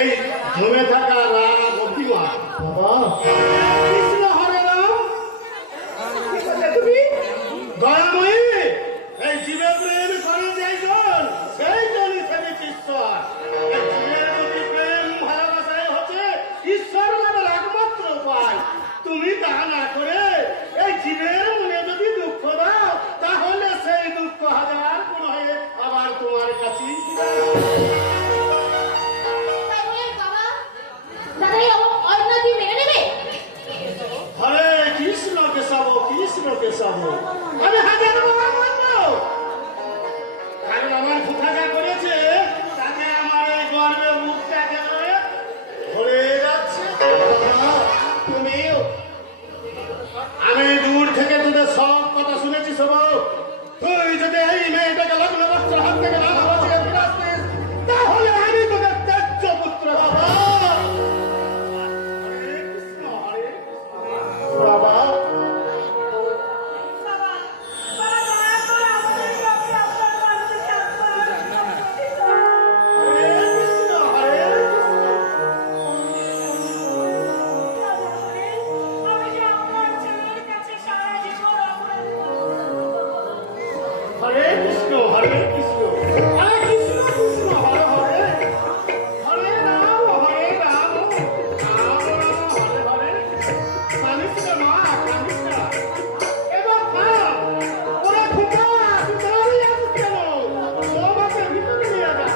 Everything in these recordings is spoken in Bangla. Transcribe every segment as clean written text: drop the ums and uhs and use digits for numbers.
এই জমে থাকা রাগ প্রতিমা বাবা কৃষ্ণ হরে রাম তুমি দয়াময়ী এই জীবে প্রেম করে যাইজন সেই জনই সেবিত ঈশ্বর। এই জীবের প্রতি প্রেম ভালোবাসাই হচ্ছে ঈশ্বর লাভের একমাত্র উপায়। তুমি তা না করে এই জীবের মনে যদি দুঃখ দাও তাহলে সেই দুঃখ হাজার গুণ হয়ে আবার তোমার কাছেই হরে কৃষ্ণ কেশব কৃষ্ণ কেশব আমি হাজার মানব কারণ আমার কোথাটা করেছে তাতে আমার এই গর্বে মুখটা একেবারে ভরে যাচ্ছে। তুমিও আমি দূর থেকে তোদের সব কথা শুনেছি সব। তুই যদি এই মেয়েটাকে লগ্ন বস্ত্র হাত থেকে না বাঁচিয়ে ফিরে আসতিস তাহলে আমি তোদের ত্যায্য পুত্র বাবা। বাবা হরে কৃষ্ণ হরে কৃষ্ণ হরে কৃষ্ণ কৃষ্ণ হরে হরে হরে রাম হরে রাম রাম রাম হরে হরে কানিষ্ঠ মা কানিষ্ঠ এবার থাম ওরা খুঁটা তুই দাঁড়িয়ে আছিস কেন? তোমাকে ভিতরে নিয়ে যা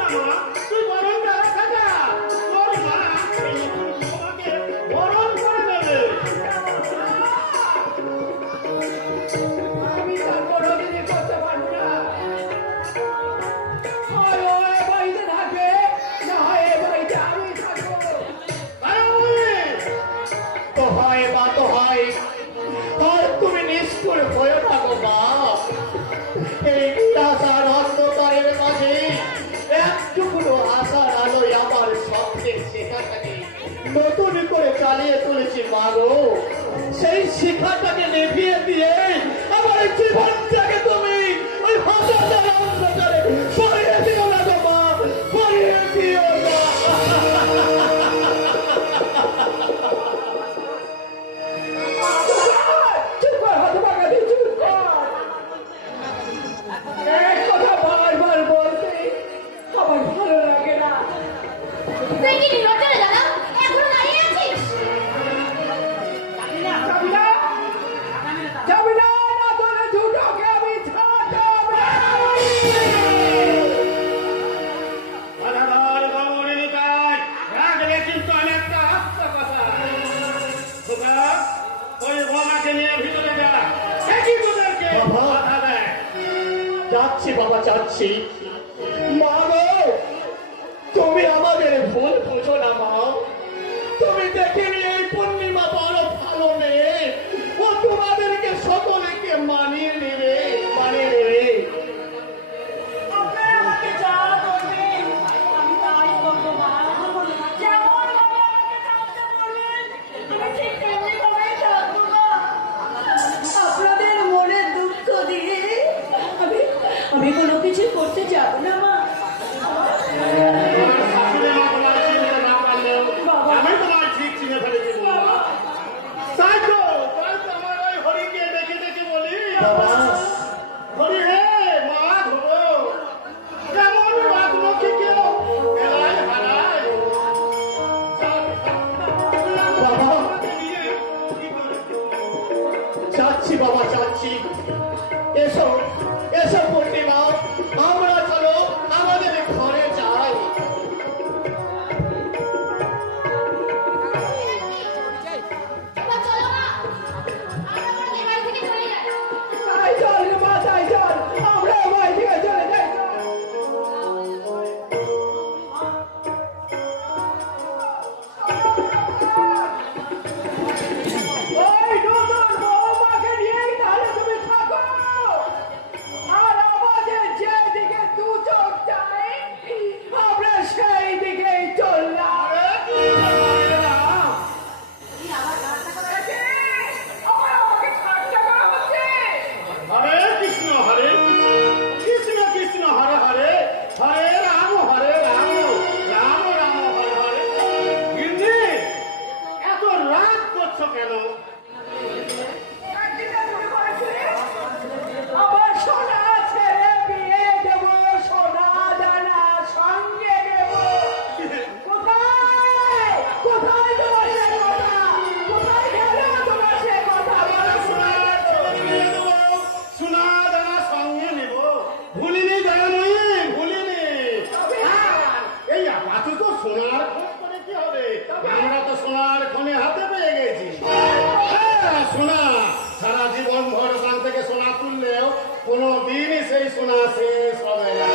না মা তুই বরং দাঁড়া থাকা তোর মা এই তোমাকে বরণ করে দেবে। আমি তার বড়দিনে করতে পারবো না। হয় ও এ বাড়িতে থাকবে না হয় এ বাড়িতে আমি থাকবো। তো হয় বা তো হয় আর তুমি নিষ্ঠুর হয়ে থাকো মা। এই আশার অন্ধকারের মাঝে একটুকুনো আশার আলোয় আমার স্বপ্নের শিখাটাকে নতুন করে চালিয়ে তুলেছি মা গো। সেই শিখাটাকে নেভিয়ে দিয়ে আমার জীবনটাকে তুমি ওই হাজার অন্ধকারে সরিয়ে দিও না গো মা, সরিয়ে দিও না। চুপ কর হতভাগা দি, চুপ কর। এক কথা বারবার বলতে আমার ভালো লাগে না। তুই কি নির্লজ্জরে জানা এখনো দাঁড়িয়ে আছিস? যাবি না না তোরে দুটোকে আমি ছাড়ব না। আধার গমনে নিকায় রাগলে কিন্তু অনেকটা আস্ত কথা। তোরা ওই বোমাকে নিয়ে ভিতরে যা, দেখি তোদেরকে বাধা দেয়। যাচ্ছি বাবা যাচ্ছি। মা গো তুমি আমাদের ভুল বুঝো না মা। তুমি দেখিনি এই পূর্ণিমা বড় ভালো মেয়ে, ও তোমাদেরকে সকলকে মানিয়ে নেবে মানিয়ে নেবে। আপনারা আমাকে যা বলবেন আমি তাই করবো মা। যেমন ভাবে আমাকে থাকতে বলবেন আমি ঠিক তেমনি ভাবেই থাকবো মা। আপনাদের মনে দুঃখ দিয়ে আমি কোনো কিছু করতে যাবো না মা। শাশুড়ি মা তোমার চিনতে না পারলেও আমি তোমার ঠিক চিনে তো সোনার খোঁজ করে কি হবে? আমরা তো সোনার খনি হাতে পেয়ে গেছি। হ্যাঁ, সোনা সারা জীবন ভর ওখান থেকে সোনা তুললেও কোনোদিনই সেই সোনা শেষ হবে না।